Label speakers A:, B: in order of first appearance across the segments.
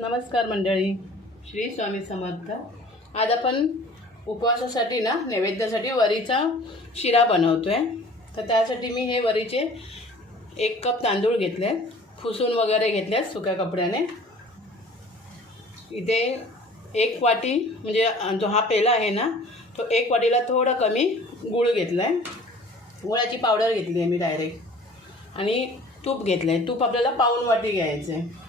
A: नमस्कार मंडळी. श्री स्वामी समर्थ. आज आपण उपवासासाठी ना नैवेद्यासाठी वरीचा शिरा बनवतो आहे तर त्यासाठी मी हे वरीचे एक कप तांदूळ घेतले फुसून वगैरे घेतले सुक्या कपड्याने. इथे एक वाटी म्हणजे जो हा पेला आहे ना तो एक वाटीला थोडं कमी गूळ घेतला आहे गुळाची पावडर घेतली आहे मी डायरेक्ट आणि तूप घेतलं आहे तूप आपल्याला पाऊन वाटी घ्यायचं आहे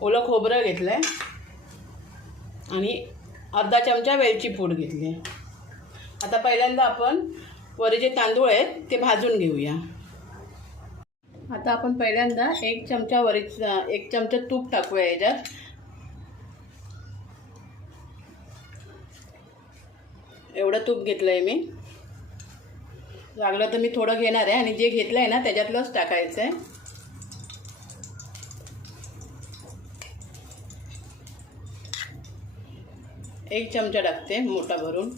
A: ओलं खोबरं घेतलं आहे आणि अर्धा चमचा वेलची पूड घेतली. आहे आता पहिल्यांदा आपण वरी जे तांदूळ आहेत ते भाजून घेऊया. आता आपण पहिल्यांदा एक चमचा वरीचा एक चमचा तूप टाकूया याच्यात. एवढं तूप घेतलं आहे मी. लागलं तर मी थोडं घेणार आहे आणि जे घेतलं आहे ना त्याच्यातलंच टाकायचं आहे एक चमचा टाकते मोठा भरून.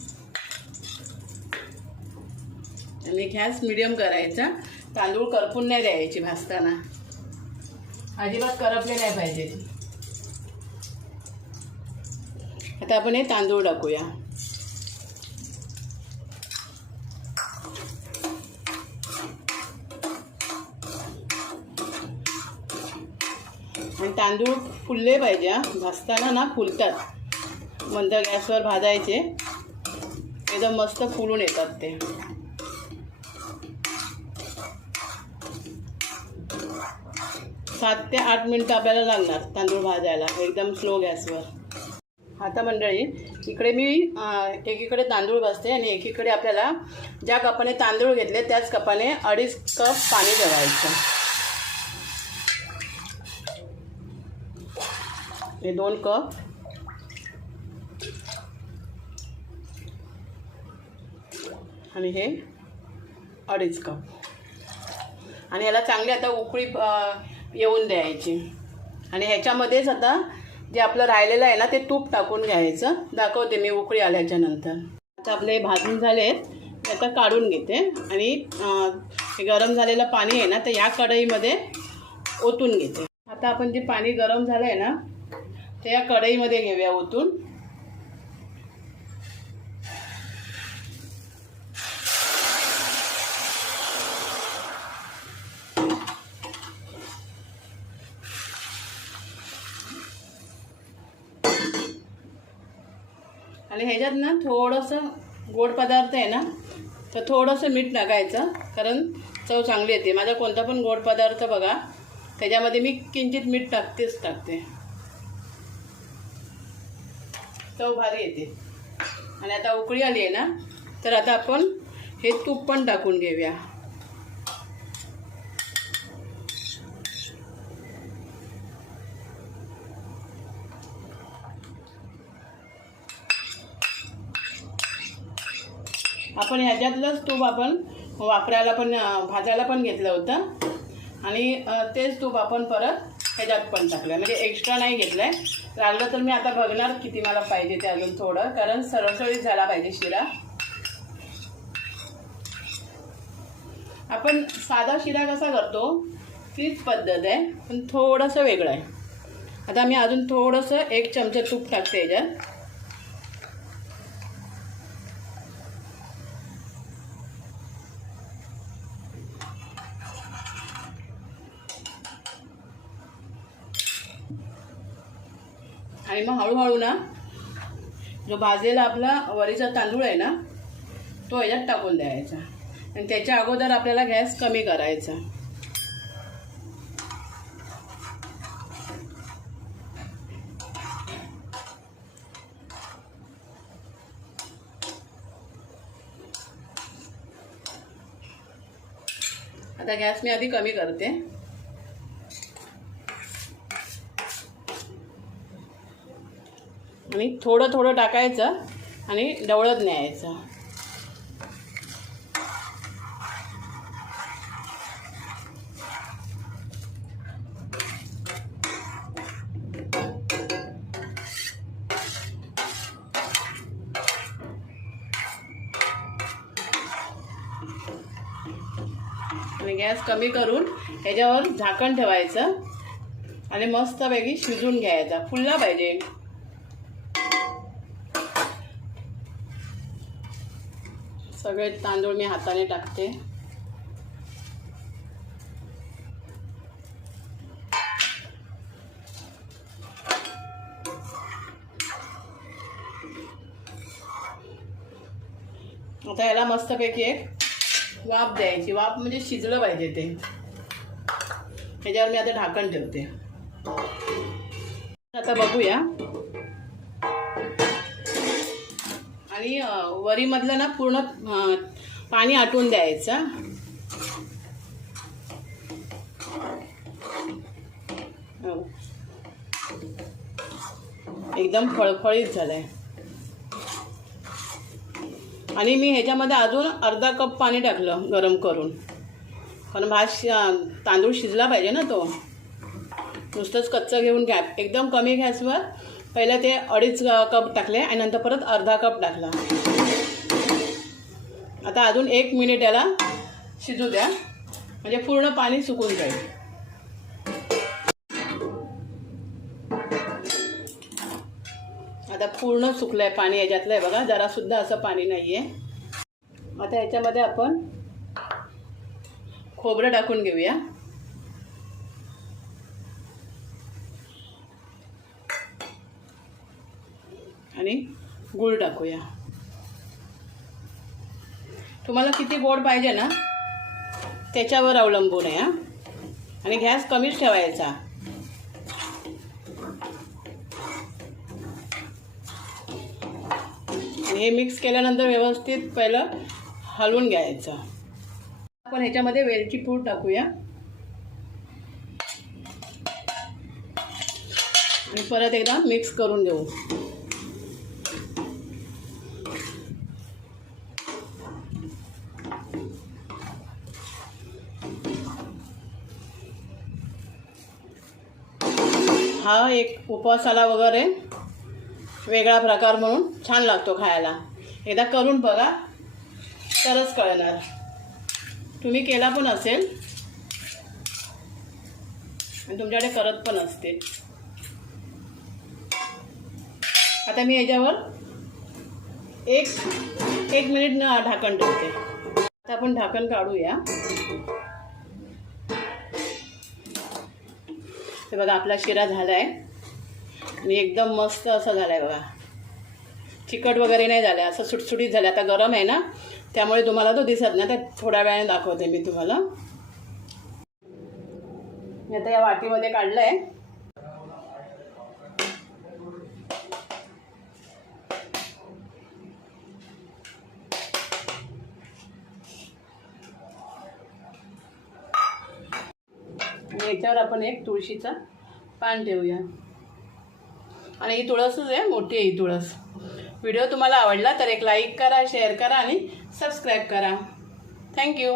A: आणि गॅस मिडियम करायचा. तांदूळ करपून नाही द्यायची भाजताना. अजिबात करपले नाही पाहिजे. आता आपण हे तांदूळ टाकूया. आणि तांदूळ फुलले पाहिजे भाजताना ना फुलतात. मंद गॅसवर भाजायचे. एकदम मस्त फुलून येतात ते. सात ते आठ मिनटं आपल्याला लागणार तांदूळ भाजायला एकदम स्लो गॅसवर. आता मंडळी इकडे मी एकीकडे तांदूळ भाजते आणि एकीकडे आपल्याला ज्या कपाने तांदूळ घेतले त्याच कपाने अडीच कप पाणी ठेवायचं हे दोन कप आणि हे अडीच कप. आणि ह्याला चांगली आता उकळी येऊन द्यायची. आणि ह्याच्यामध्येच आता जे आपलं राहिलेलं आहे ना ते तूप टाकून घ्यायचं. दाखवते मी उकळी आल्याच्यानंतर. आता आपले भाजून झाले मी आता काढून घेते. आणि हे गरम झालेलं पाणी आहे ना तर या कढईमध्ये ओतून घेते. आता आपण जे पाणी गरम झालं आहे ना ते या कढईमध्ये घेऊया ओतून. आणि ह्याच्यात ना थोडंसं गोड पदार्थ आहे ना तर थोडंसं मीठ टाकायचं कारण चव चांगली येते. माझा कोणता पण गोड पदार्थ बघा त्याच्यामध्ये मी किंचित मीठ टाकतेच टाकते. चव भारी येते. आणि आता उकळी आली आहे ना तर आता आपण हे तूप पण टाकून घेऊया. आपण ह्याच्यातलंच तूप आपण वापरायला पण भाजायला पण घेतलं होतं. आणि तेच तूप आपण परत ह्याच्यात पण टाकलं म्हणजे एक्स्ट्रा नाही घेतलं आहे लागलं तर मी आता बघणार किती मला पाहिजे ते अजून थोडं कारण सरसळीत झाला पाहिजे शिरा. आपण साधा शिरा कसा करतो? तीच पद्धत आहे पण थोडंसं वेगळं आहे. आता मी अजून थोडंसं एक चमचा तूप टाकते ह्याच्यात आणि मग हळूहळू ना जो भाजलेला आपला वरीचा तांदूळ आहे ना तो ह्याच्यात टाकून द्यायचा. आणि त्याच्या अगोदर आपल्याला गॅस कमी करायचा. आता गॅस मी आधी कमी करते. आणि थोडं थोडं टाकायचं आणि डवळत न्यायचं. आणि गॅस कमी करून ह्याच्यावर झाकण ठेवायचं. आणि मस्तपैकी शिजून घ्यायचा. फुलला पाहिजे. सगळे तांदूळ मी हाताने टाकते. आता याला मस्तपैकी एक वाफ द्यायची. वाफ म्हणजे शिजलं पाहिजे ते. ह्याच्यावर मी आता ढाकण ठेवते. आता बघूया. आणि वरीमधलं ना पूर्ण पाणी आटून द्यायचं. हो. एकदम फळफळीत झालंय. आणि मी ह्याच्यामध्ये अजून अर्धा कप पाणी टाकलं गरम करून. कारण भात शि तांदूळ शिजला पाहिजे ना तो. नुसतंच कच्चं घेऊन घ्या. एकदम कमी गॅसवर पहिलं ते अडीच कप टाकले आणि नंतर परत अर्धा कप टाकला. आता अजून एक मिनिट याला शिजू द्या. म्हणजे पूर्ण पाणी सुकून जाईल. आता पूर्ण सुकलं आहे पाणी याच्यातलं आहे बघा. जरासुद्धा असं पाणी नाही आहे आता याच्यामध्ये आपण खोबरं टाकून घेऊया. आणि गूळ टाकूया. तुम्हाला किती गोड पाहिजे ना त्याच्यावर अवलंबून आहे हा. आणि गॅस कमीच ठेवायचा. हे मिक्स केल्यानंतर व्यवस्थित पहिलं हलवून घ्यायचं. आपण ह्याच्यामध्ये वेलची पूड टाकूया. आणि परत एकदा मिक्स करून देऊ हा एक उपवासाला वगैरे वेगळा प्रकार म्हणून छान लागतो खायला. एकदा करून बघा तरच कळणार. तुम्ही केला पण असेल. आणि तुमच्याकडे करत पण असते. आता मी याच्यावर एक एक मिनिट न ढाकण ठेवते. आता आपण ढाकण काढूया. हे बघा आपला शिरा झाला आहे आणि एकदम मस्त असं झालं आहे बघा. चिकट वगैरे नाही झालं असं सुटसुटीत झालं आता गरम आहे ना त्यामुळे तुम्हाला तो दिसत नाही. तर थोड्या वेळाने दाखवते मी तुम्हाला. मी आता या वाटीमध्ये काढलं आहे आणि याच्यावर आपण एक तुळशीचा पान ठेवूया. आणि ही तुळसच आहे मोठी आहे ही तुळस. व्हिडिओ तुम्हाला आवडला तर एक लाईक करा शेअर करा आणि सबस्क्राईब करा. थँक्यू